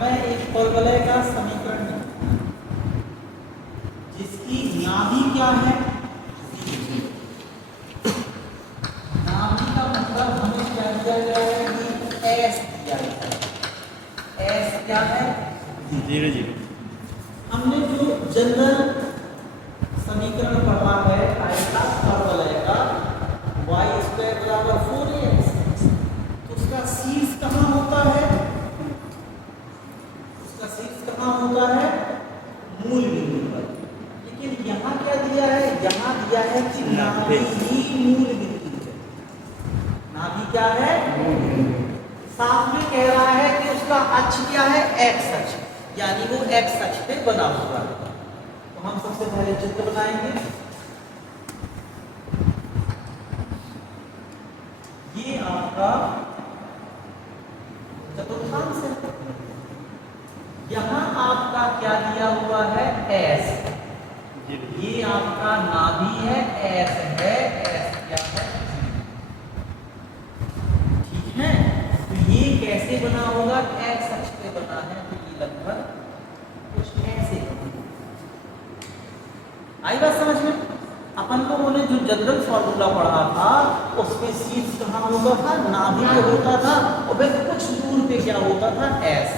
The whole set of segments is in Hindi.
हमें एक परवलय का समीकरण जिसकी नाभि क्या है, नाभि का मतलब हमें क्या दिया गया है कि एस दिया गया है। एस क्या है? 0 0। हमने जो जनरल समीकरण पढ़ा है आयताकार परवलय का y² बराबर 4ax, तो उसका शीर्ष कहाँ होता है? उसका शीर्ष कहाँ होता है? मूल बिंदु पर। लेकिन यहाँ क्या दिया है? यहाँ दिया है कि नाभि ही मूल बिंदु है। नाभि क्या है? साथ में कह रहा है कि उसका अक्ष क्या है? एक्स अक्ष, यानी वो एक्स अक्ष पे बना हुआ है। तो हम सबसे पहले चित्र बनाएंगे। ये आपका चतुर्थांश है। यहाँ आपका क्या दिया हुआ है? एस। ये आपका नाभि है, एस है। एस क्या है? ठीक है। तो ये कैसे बना होगा? एक्स अक्ष पे बना है, तो ये लगभग कुछ ऐसे बना। आई बात समझ में? अपन लोगों ने जो जनरल फॉर्मूला पढ़ा था उसमें शीर्ष कहाँ होता था? नाभि पे होता था, और फिर कुछ दूर पे क्या होता था? एस।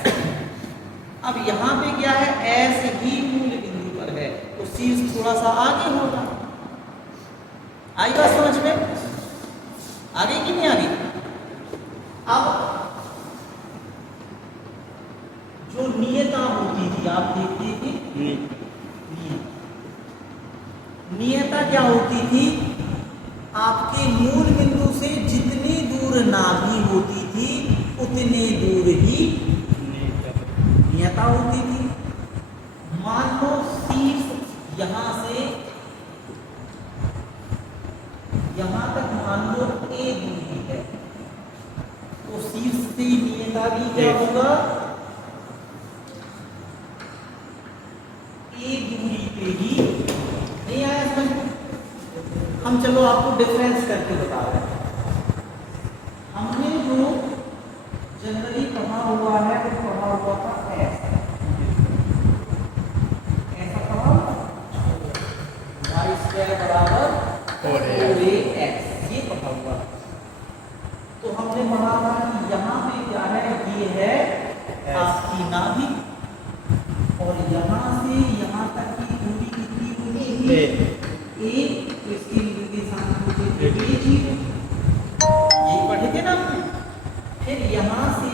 अब यहाँ पे क्या है? एस ही मूल बिंदु पर है, तो शीर्ष थोड़ा सा आगे होगा। आई बात समझ में? आगे कि नहीं आगे? अब जो नियता होती थी, आप देखते थे नियता क्या होती थी? आपके मूल बिंदु से जितनी दूर नाभि होती थी उतने दूर ही नियता होती थी। मान लो शीर्ष यहां से यहां तक मान लो ए दूरी है, तो शीर्ष से नियता भी क्या होगा? ए दूरी पे ही। नहीं आया समझ? हम चलो आपको डिफरेंस करके बता रहे हैं। हमने जो जनरली पढ़ा हुआ है वो पढ़ा हुआ था एस, ऐसा पढ़ा y² बराबर 4ax, ये पढ़ा हुआ। तो हमने पढ़ा था कि यहाँ पे क्या है? ये है आपकी नाभि, और यहाँ से यहाँ तक की दूरी कितनी होगी? ए। तो इसके निर्देशांक होते थे यही पढ़े थे ना। फिर यहाँ से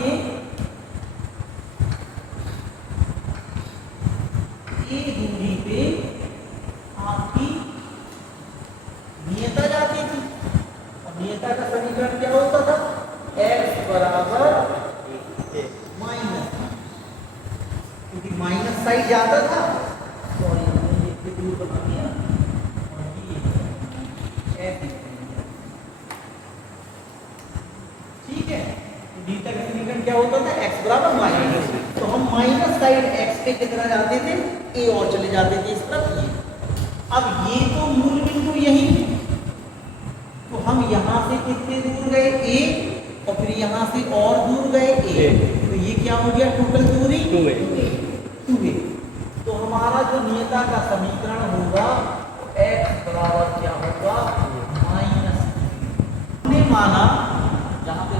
ए दूरी पे आपकी नियता जाती थी, और नियता का समीकरण क्या होता था? x बराबर माइनस, क्योंकि माइनस साइड जाता था, और ये दूर बना दिया, और ये ठीक है। तो नियता का समीकरण क्या होता था? x बराबर माइनस। तो हम माइनस साइड x पे कितना जाते थे? a, और चले जाते थे इस तरफ ये। अब ये तो मूल बिंदु यही, तो हम यहाँ से कितने दूर गए? a, और फिर यहाँ से और दूर गए a, तो ये क्या हो गया? टोटल दूरी 2a। तो हमारा जो नियता का समीकरण होगा x बराबर क्या होगा? माइनस। हमने माना, जहां पे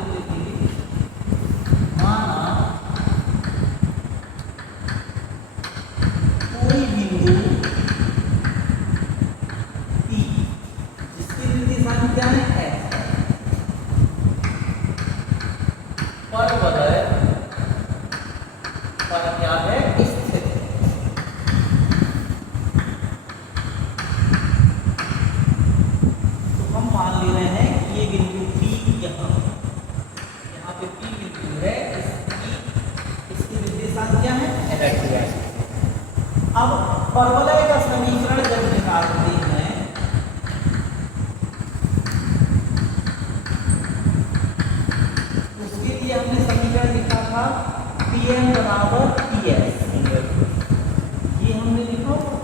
माना कोई बिंदु P जिसके निर्देशांक क्या है? x, परवलय पर क्या है? स्थित। तो हम मान ले रहे हैं कि ये बिंदु P यहाँ पे P बिंदु है, इसके निर्देशांक क्या है? x। अब परवलय का समीकरण जब निकालते हैं उसके लिए हमने समीकरण लिखा था Pm बराबर Ps, ये हमने लिखा हुआ,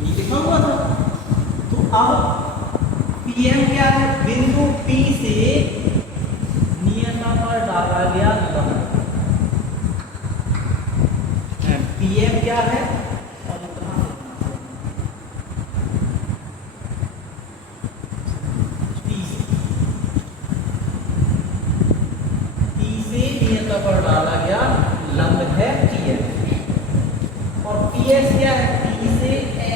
ये लिखा हुआ था। तो अब Pm क्या है? बिंदु P से नियता पर डाला गया लंब। का पर डाला गया लंब है पीएस। और पीएस क्या है? पी से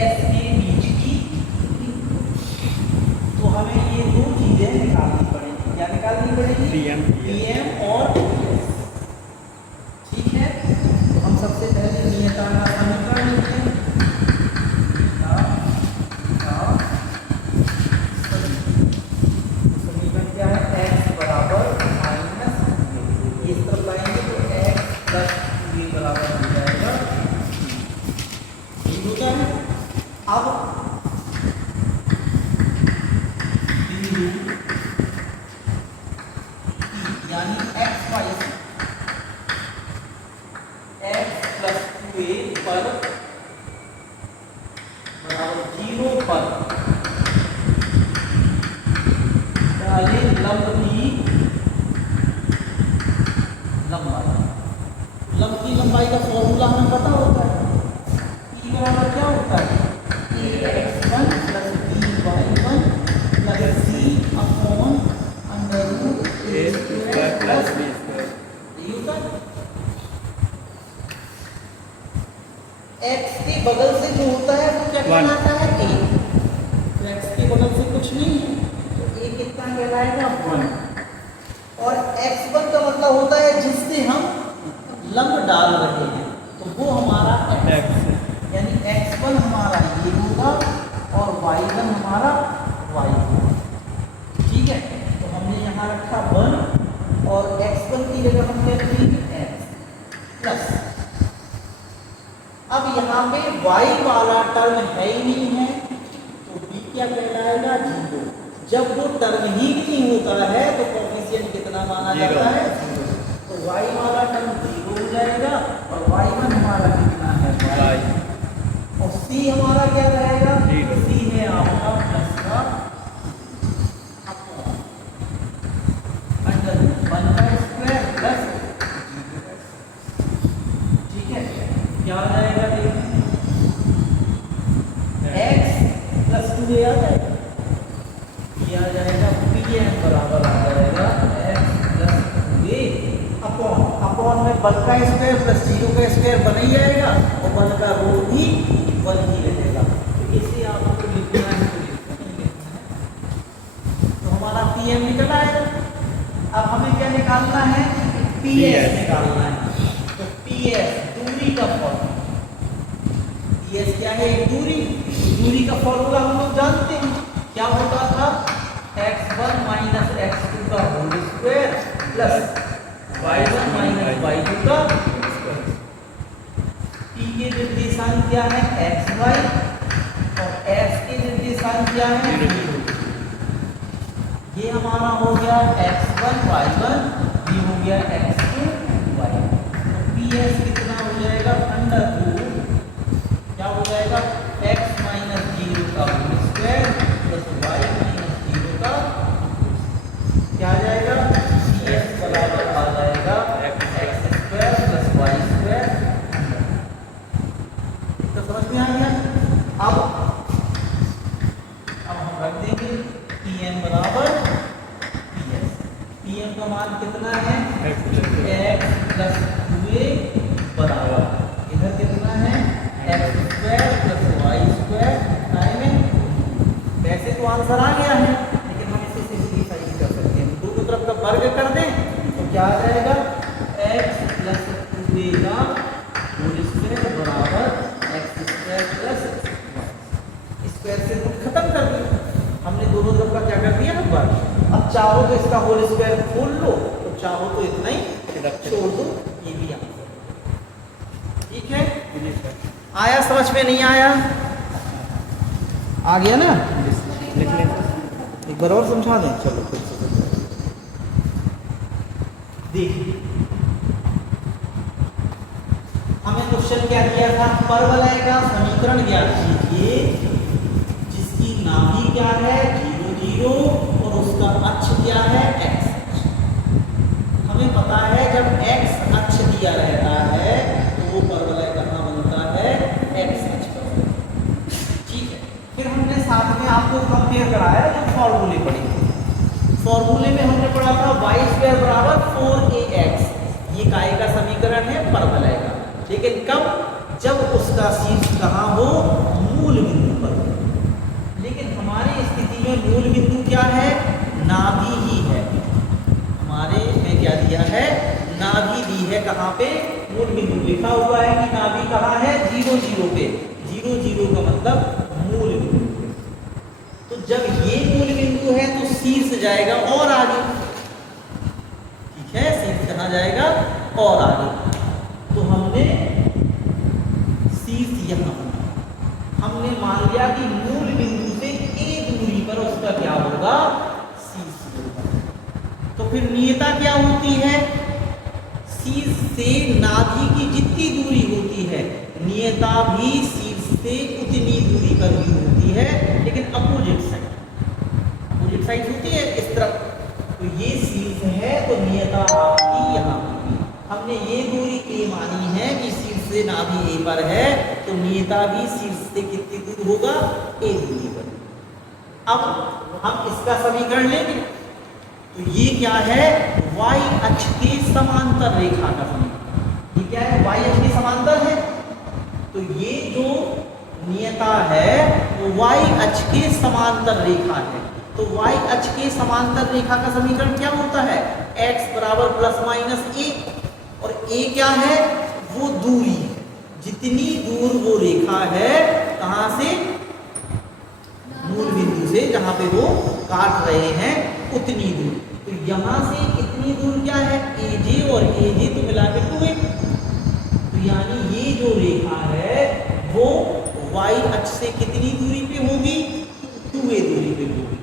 एस के बीच की। तो हमें ये दो चीजें निकालनी पड़ेगी। क्या निकालनी पड़ेगी? पीएम और पीएस। ठीक है, तो हम सबसे पहले नियतांक का समीकरण लिखते हैं। समीकरण क्या है? x बराबर माइनस, इस तरफ लाएंगे तो x प्लस ये बराबर हो जाएगा, ठीक होता है। अब बिंदु यानी x Y x plus 2a पर बराबर 0 पर डाले लंब की लंबाई। लंब की लंबाई का फॉर्मूला हमें पता होता है। E बराबर क्या होता है? ax1 plus by1 plus c upon under root a square plus b square. यही होता है। x के बगल से जो होता है वो क्या कहलाता है? a। तो x के बगल से कुछ नहीं है तो a कितना कहलाएगा? 1। और x1 का मतलब होता है जिससे हम लंब डाल रहे हैं, तो वो हमारा x है। यानी x1 हमारा ये होगा और y1 हमारा y होगा। ठीक है, तो हमने यहाँ रखा 1 और x1 की जगह हम क्या रखेंगे? x plus. अब यहाँ पे y वाला टर्म है ही नहीं है तो b क्या कहलाएगा? 0। जब वो टर्म ही नहीं होता है तो कोफिशिएंट कितना माना जाता है? 0। तो y वाला टर्म 0 हो जाएगा और y1 हमारा कितना है? y। और c हमारा क्या रहेगा? c है आपका प्लस का अपॉन अंडर 1 का स्क्वायर प्लस 0। ठीक है, क्या आ जाएगा? देखिए x प्लस 2a आ जाएगा, ये आ जाएगा pm बराबर आ जाएगा x प्लस 2a अपॉन में 1 का स्क्वायर प्लस 0 का स्क्वायर बन ही जाएगा और 1 का रूट भी 1 ही रहेगा। तो इसे आपको लिखना है तो हमारा pm निकल आएगा। अब हमें क्या निकालना है? ps निकालना है। तो ps दूरी का फॉर्मूला, ps क्या है? दूरी। दूरी का फॉर्मूला हम लोग जानते हैं, क्या होता था? x1 माइनस x2 का whole square plus y1 minus y2 का स्क्वायर। t के निर्देशांक क्या है? xy और s के निर्देशांक क्या है? 0। ये हमारा हो गया x1 y1, ये हो गया x2 y। तो ps कितना हो जाएगा? अंडर रूट क्या हो जाएगा? x माइनस 0 का whole square plus y minus 0 का क्या आ जाएगा? ps बराबर आ जाएगा x square plus y square. तो समझ में आ गया? अब हम रख देंगे pm बराबर ps। pm का मान कितना है? x प्लस 2a बराबर इधर कितना है? x square plus y square time. वैसे तो आंसर आ गया है लेकिन हम इसे सिंपलीफाई कर सकते हैं। दोनों तरफ का वर्ग कर दें तो क्या आ जाएगा? x प्लस 2a का होल स्क्वायर बराबर x square plus y square से रूट खत्म कर दिया हमने। दोनों तरफ का क्या कर दिया? वर्ग। अब चाहो तो इसका होल स्क्वायर खोल लो, तो चाहो तो इतना ही छोड़ दो, ये भी आंसर। ठीक है, आया समझ में? नहीं आया? आ गया ना? एक बार और समझा दें। चलो फिर से देखिए, हमें क्वेश्चन क्या दिया था? परवलय का समीकरण ज्ञात कीजिए जिसकी नाभि क्या है? 0 0 और उसका अक्ष क्या है? x। हमें पता है जब x अक्ष दिया रहता है तो वो परवलय कहाँ बनता है? x अक्ष पर। ठीक है, फिर हमने साथ में आपको कंपेयर कराया जो फॉर्मूले पढ़े। फॉर्मूले में हमने पढ़ा था y स्क्वायर बराबर 4ax। ये लेकिन कब? जब उसका शीर्ष कहाँ हो? मूल बिंदु पर। लेकिन हमारी स्थिति में मूल बिंदु क्या है? नाभि ही है। हमारे में क्या दिया है? नाभि दी है। कहाँ पे? मूल बिंदु लिखा हुआ है कि नाभि कहाँ है? 0 0 पे। 0 0 का मतलब मूल बिंदु। तो जब ये मूल बिंदु है तो शीर्ष जाएगा और आगे। ठीक है, शीर्ष कहाँ जाएगा? और आगे। तो हमने शीर्ष यहाँ, हमने मान लिया कि मूल बिंदु से a दूरी पर उसका क्या होगा? शीर्ष होगा। तो फिर नियता क्या होती है? शीर्ष से नाभि की जितनी दूरी होती है, नियता भी शीर्ष से उतनी दूरी पर ही होती है, लेकिन अपोजिट साइड होती है इस तरफ। तो ये शीर्ष है तो नियता आपकी यहाँ होगी। हमने ये दूरी a मानी है कि शीर्ष से नाभि a पर है, तो नियता भी शीर्ष से कितनी दूर होगा? a दूरी पर। अब हम इसका समीकरण लेंगे तो ये क्या है? y अक्ष के समांतर रेखा का समीकरण। ये क्या है? y अक्ष के समांतर है। तो ये जो नियता है वो y अक्ष के समांतर रेखा है। तो y अक्ष के समांतर रेखा का समीकरण क्या होता है? x बराबर प्लस माइनस a। और a क्या है? वो दूरी, जितनी दूर वो रेखा है, कहाँ से? मूल बिंदु से, जहाँ पे वो काट रहे हैं, उतनी दूर। तो यहाँ से इतनी दूर क्या है? AJ और AJ तो मिला के 2a। तो यानी ये जो रेखा है वो y अक्ष से कितनी दूरी पे होगी? 2a दूरी पे होगी।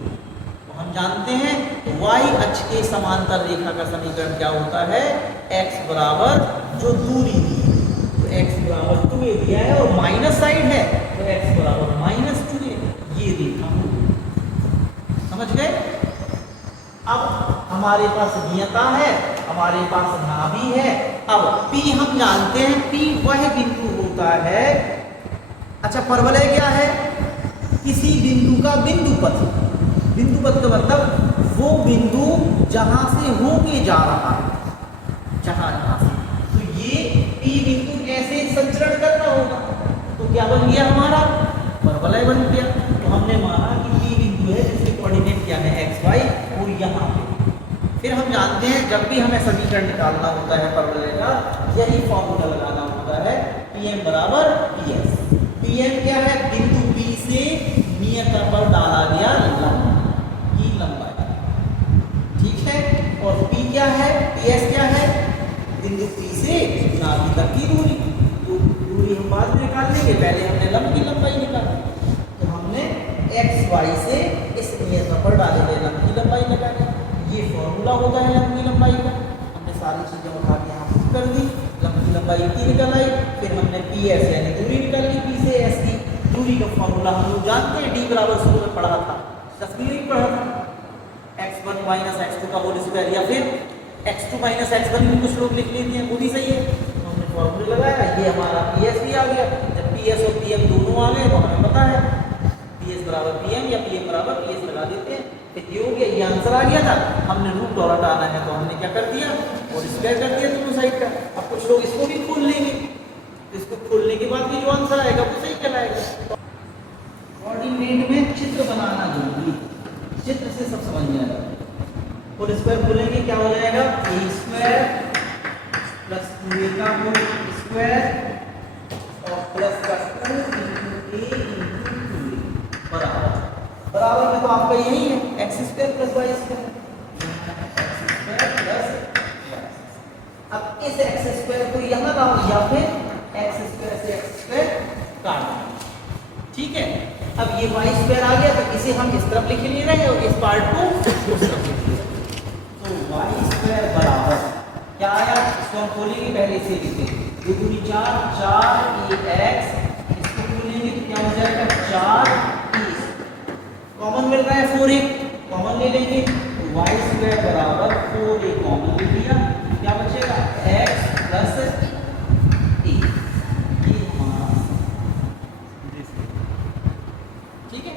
तो हम जानते हैं y अक्ष के समांतर रेखा का समीकरण क्या होता है? x बराबर जो दूरी दी है, तो x बराबर 2a दिया है और माइनस साइड है तो x बराबर माइनस 2a। ये रेखा होगी। समझ गए? अब हमारे पास नियता है, हमारे पास नाभि है। अब P हम जानते हैं, P वह बिंदु होता है। अच्छा, परवलय क्या है? किसी बिंदु का बिंदु पथ। बिंदु पथ का मतलब वो बिंदु जहां से होके जा रहा है, जहां से। तो ये P बिंदु ऐसे संचरण करना होगा, तो क्या बन गया? हमारा परवलय बन गया। तो हमने माना कि P बिंदु है जिसके कोऑर्डिनेट क्या है? x y, और यहाँ पे। फिर हम जानते हैं जब भी हमें समीकरण निकालना होता है परवलय का, यही फॉर्मूला लगाना होता है, Pm बराबर Ps। Pm क्या है? बिंदु P से नियता पर डाला गया लंबाई। ठीक है? और P क्या है? Ps क्या है? बिंदु P से नाभि तक की दूरी। तो दूरी हम बाद में निकाल लेंगे, पहले हमने लंब की लंबाई निकाली। तो हमने x y से इस नियता पर डाले गए लंब की लंबाई निकाली। ये फॉर्मूला होता है लंब की लंबाई का। हमने सारी चीजें उठा के यहाँ पुट कर दी, लंब की लंबाई इतनी निकल आई। फिर हमने Ps यानी दूरी निकाल ली, P से S की दूरी का फॉर्मूला हम लोग जानते हैं, D बराबर शुरू में पढ़ा था, 10वीं में पढ़ा था, x1 माइनस x2 का होल स्क्वायर, या फिर x2 माइनस x1 भी कुछ लोग लिख लेते हैं, वो भी सही है। तो हमने फॉर्मूला लगाया, ये हमारा Ps भी आ गया। जब Ps और Pm दोनों आ गए तो हमें पता है Ps बराबर Pm या Pm बराबर Ps लगा देते हैं। फिर ये हो गया, ये आंसर आ गया था। हमने रूट और हटाना है तो हमने क्या कर दिया? और स्क्वायर कर दिया दोनों साइड का। अब कुछ लोग इसको भी खोल लेंगे, इसको खोलने के बाद भी जो आंसर आएगा वो सही कहलाएगा। कोऑर्डिनेट में चित्र बनाना जरूरी, चित्र से सब समझ में आएगा। और स्क्वायर खोलेंगे क्या हो जाएगा? a स्क्वायर प्लस 2a का होल स्क्वायर और प्लस का 2 × a × 2a बराबर में तो आपका यही है, X square plus Y square. अब इस एक्स स्क्वायर को यहाँ लाओ या फिर एक्स स्क्वायर से एक्स स्क्वायर काट दो। ठीक है? अब ये वाई स्क्वायर आ गया तो इसे हम इस तरफ लिख ले रहे हैं और इस पार्ट को उस तरफ लिख ले रहे हैं। तो वाई स्क्वायर बराबर क्या आया? इसको हम खोलेंगे, पहले इसे लिखेंगे, 2 दूनी 4, 4ax। इसको खोलेंगे तो क्या हो जाएगा? 4 कॉमन मिल रहा है, 4a कॉमन ले लेंगे, तो वाई स्क्वायर बराबर 4a कॉमन ले लिया, क्या बचेगा? x plus a। ये हमारा, ठीक है?